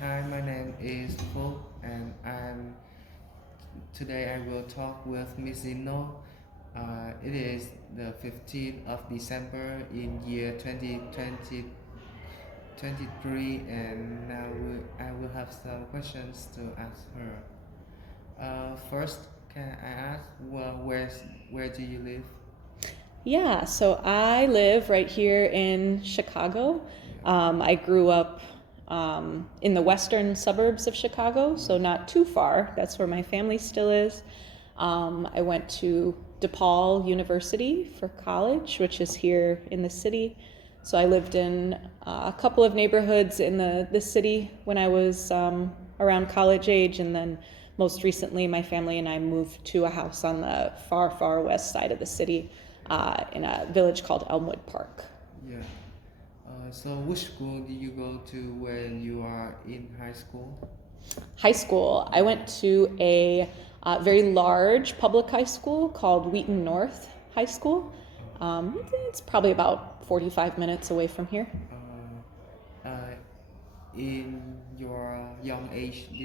Hi, my name is Phúc, and today I will talk with Miss Zeno. It is the 15th of December in year 2023, and now I will have some questions to ask her. First, can I ask where do you live? Yeah, so I live right here in Chicago. Yeah. I grew up in the western suburbs of Chicago, so not too far. That's where my family still is. I went to DePaul University for college, which is here in the city. So I lived in a couple of neighborhoods in the city when I was around college age, and then most recently, my family and I moved to a house on the far, far west side of the city in a village called Elmwood Park. Yeah. So which school did you go to when you are in high school? High school, I went to a very large public high school called Wheaton North High School. It's probably about 45 minutes away from here. Uh, in your young age, do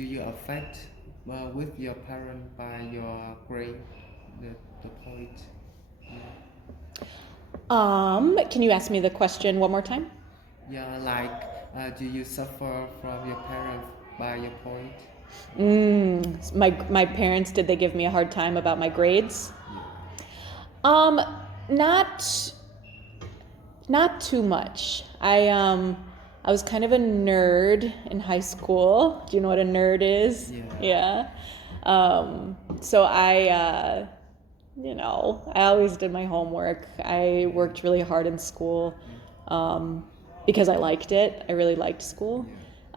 you affect with your parent by your grade, the point? Yeah. Can you ask me the question one more time? Yeah, like do you suffer from your parents by your point? My parents, did they give me a hard time about my grades? Yeah. Um, not not too much. I was kind of a nerd in high school. Do you know what a nerd is? Yeah. Yeah. So I always did my homework. I worked really hard in school because I liked it. I really liked school.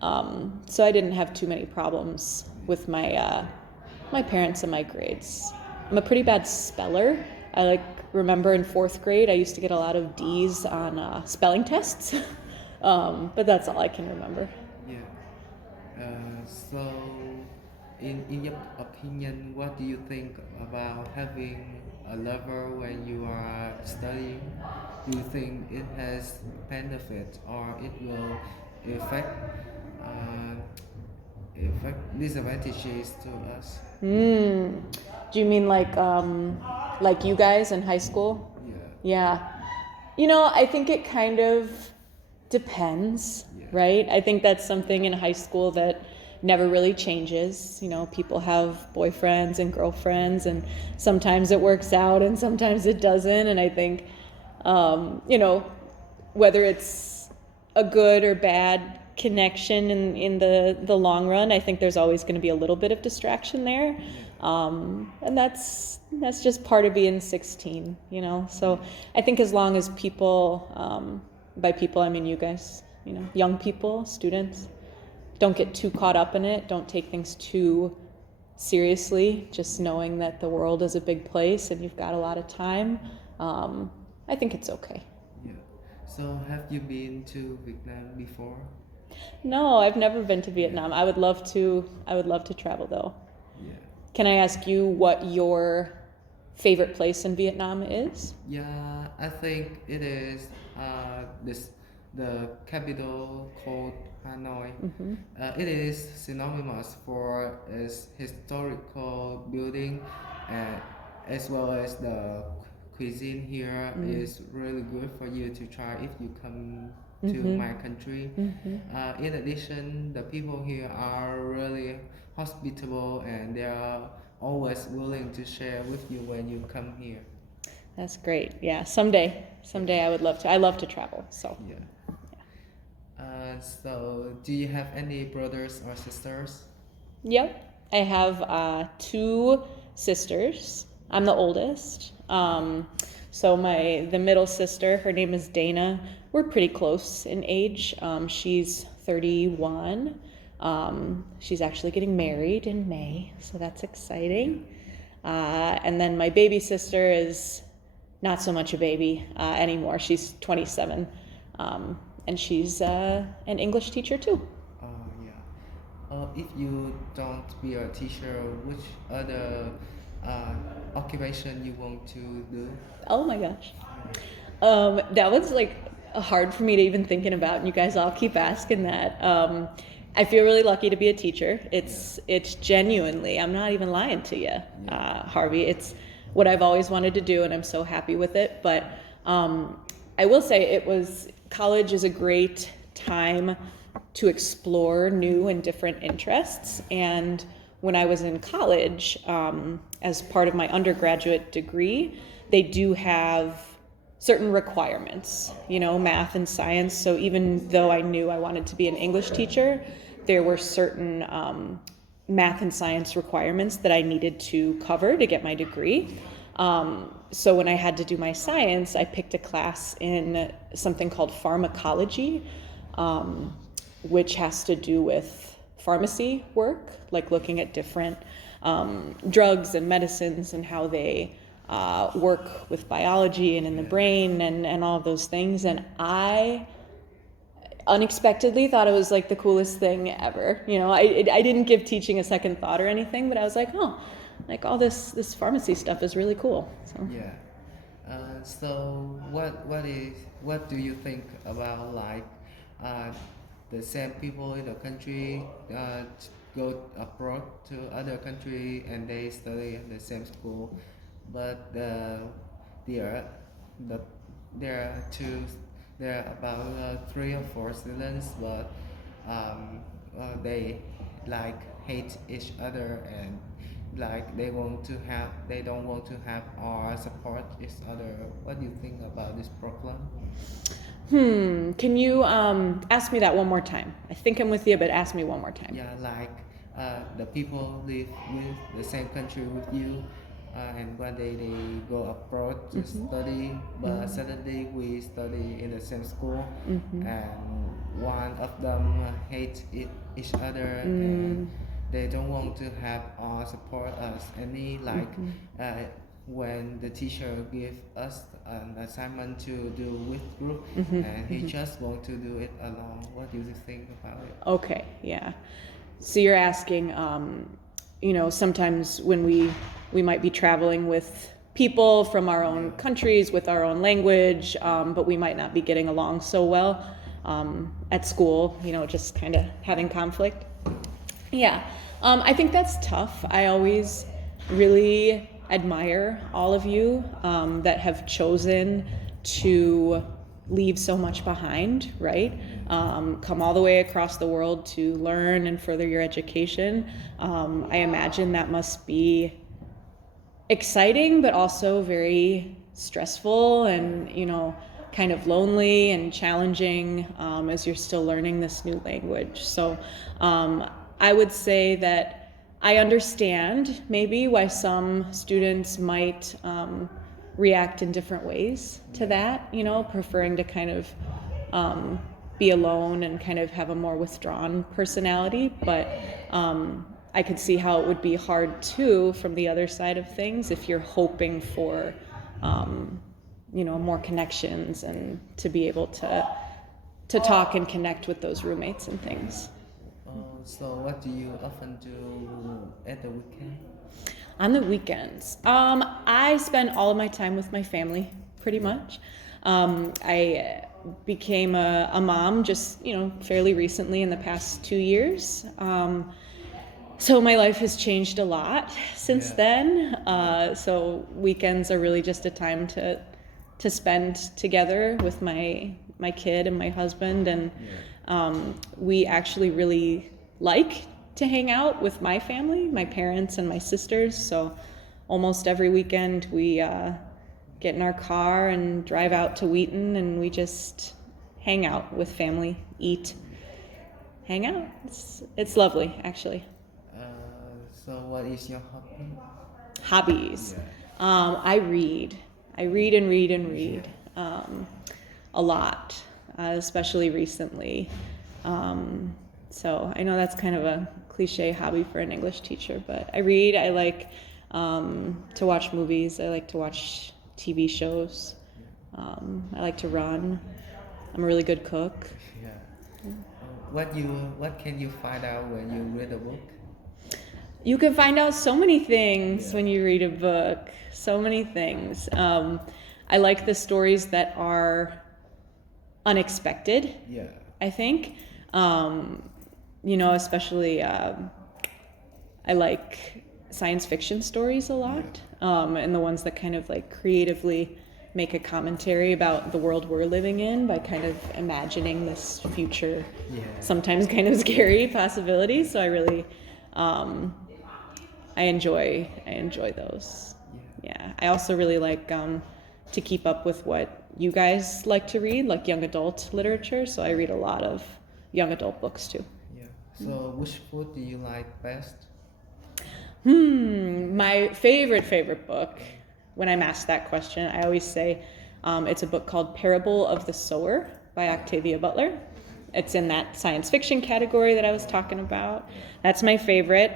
Yeah. So I didn't have too many problems with my parents and my grades. I'm a pretty bad speller. I remember in fourth grade I used to get a lot of D's on spelling tests, but that's all I can remember. Yeah. So, in your opinion, what do you think about having a lover when you are studying? Do you think it has benefit or it will affect uh, affect disadvantages to us? Mm. Do you mean like you guys in high school? Yeah. Yeah. I think it kind of depends, Yeah. right? I think that's something in high school that never really changes. People have boyfriends and girlfriends, and sometimes it works out and sometimes it doesn't. And I think, whether it's a good or bad connection in the long run, I think there's always going to be a little bit of distraction there. Yeah. And that's just part of being 16. So I think as long as people, by people I mean you guys, young people, students, don't get too caught up in it, don't take things too seriously, just knowing that the world is a big place and you've got a lot of time, I think it's okay. Yeah. So, have you been to Vietnam before? No, I've never been to Yeah. Vietnam. I would love to travel though. Yeah. Can I ask you what your favorite place in Vietnam is? Yeah, I think it is the capital called Hanoi. It is synonymous for its historical building, uh, as well as the cuisine here is really good for you to try if you come to my country. In addition, the people here are really hospitable and they are always willing to share with you when you come here. That's great. Yeah, someday I would love to. I love to travel. So, Yeah. So, do you have any brothers or sisters? yep. I have two sisters. I'm the oldest. So the middle sister, her name is Dana. We're pretty close in age. She's 31. She's actually getting married in May, so that's exciting. And then my baby sister is not so much a baby anymore. She's 27, and she's an English teacher too. Yeah. If you don't be a teacher, which other uh, occupation you want to do? Oh my gosh. That was like hard for me to even thinking about, and you guys all keep asking that. I feel really lucky to be a teacher. It's genuinely, I'm not even lying to you, Harvey. It's what I've always wanted to do, and I'm so happy with it. But I will say college is a great time to explore new and different interests. And when I was in college, as part of my undergraduate degree, they do have certain requirements, math and science. So even though I knew I wanted to be an English teacher, there were certain math and science requirements that I needed to cover to get my degree. So when I had to do my science, I picked a class in something called pharmacology, which has to do with pharmacy work, like looking at different drugs and medicines and how they work with biology and in the brain and all of those things. And I unexpectedly thought it was like the coolest thing ever. I didn't give teaching a second thought or anything, but I was like, oh, like all this pharmacy stuff is really cool. So Yeah. So what do you think about like the same people in the country go abroad to other country and they study in the same school, but there the there are two there are about 3 or 4 students, but they like hate each other and like they don't want to have or support each other. What do you think about this problem? Can you ask me that one more time? I think I'm with you, but ask me one more time. Yeah, like the people live with the same country with you, and one day they go abroad to study, but suddenly we study in the same school, and one of them hate each other, and they don't want to have or support us any like when the teacher give us an assignment to do with group, and he just want to do it alone. What do you think about it? Okay, yeah. So you're asking, sometimes when we might be traveling with people from our own countries with our own language, but we might not be getting along so well at school, just kind of having conflict. Yeah, I think that's tough. I always really admire all of you that have chosen to leave so much behind, right? Come all the way across the world to learn and further your education. I imagine that must be exciting, but also very stressful and, kind of lonely and challenging as you're still learning this new language. So I would say that I understand maybe why some students might react in different ways to that, preferring to kind of be alone and kind of have a more withdrawn personality. But I could see how it would be hard too from the other side of things if you're hoping for, more connections and to be able to talk and connect with those roommates and things. So what do you often do at the weekend? On the weekends, I spend all of my time with my family, pretty much. I became a mom just, fairly recently in the past 2 years. So my life has changed a lot since then. So weekends are really just a time to spend together with my kid and my husband, and we actually really like to hang out with my family, my parents and my sisters. So almost every weekend we get in our car and drive out to Wheaton, and we just hang out with family, eat, hang out. It's lovely, actually. So what is your hobby? Hobbies. I read and read and read a lot, especially recently. So I know that's kind of a cliche hobby for an English teacher, but I read. I like to watch movies. I like to watch TV shows. I like to run. I'm a really good cook. Yeah. What can you find out when you read a book? You can find out so many things when you read a book. So many things. I like the stories that are unexpected, Yeah. I think. You know, especially I like science fiction stories a lot, and the ones that kind of like creatively make a commentary about the world we're living in by kind of imagining this future, Yeah. sometimes kind of scary possibility. So I really, I enjoy those. Yeah. Yeah, I also really like to keep up with what you guys like to read, like young adult literature. So I read a lot of young adult books too. Yeah. So which food do you like best? My favorite book, when I'm asked that question, I always say it's a book called Parable of the Sower by Octavia Butler. It's in that science fiction category that I was talking about. That's my favorite.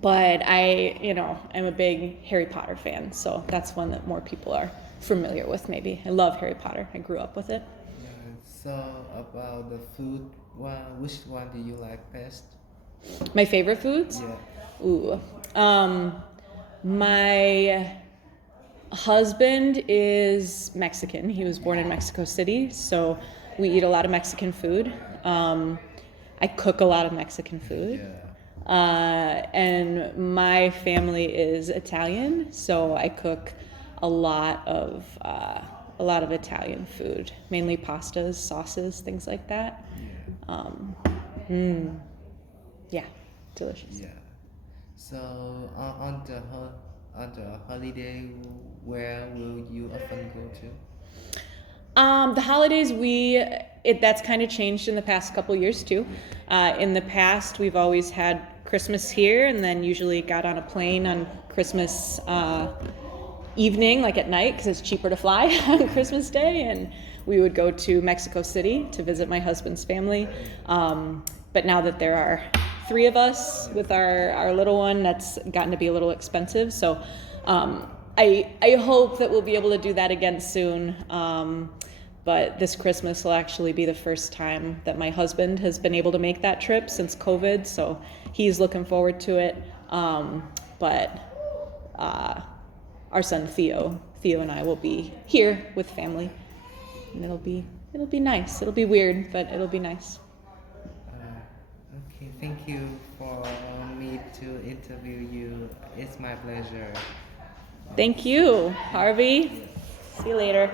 But I'm a big Harry Potter fan, so that's one that more people are familiar with maybe. I love Harry Potter. I grew up with it. Yeah. So about the food, which one do you like best? My favorite foods? Yeah. Ooh. My husband is Mexican. He was born in Mexico City, so we eat a lot of Mexican food. I cook a lot of Mexican food. Yeah. And my family is Italian, so I cook a lot of Italian food, mainly pastas, sauces, things like that. Yeah. Yeah, delicious. Yeah. So on the holiday, where will you often go to? The holidays, that's kind of changed in the past couple years too. In the past, we've always had Christmas here, and then usually got on a plane on Christmas evening, like at night, because it's cheaper to fly on Christmas Day, and we would go to Mexico City to visit my husband's family. But now that there are three of us with our little one, that's gotten to be a little expensive. So I hope that we'll be able to do that again soon. But this Christmas will actually be the first time that my husband has been able to make that trip since COVID, so he's looking forward to it. But our son Theo and I will be here with family, and it'll be nice. It'll be weird, but it'll be nice. Okay, thank you for me to interview you. It's my pleasure. Thank you, Harvey. See you later.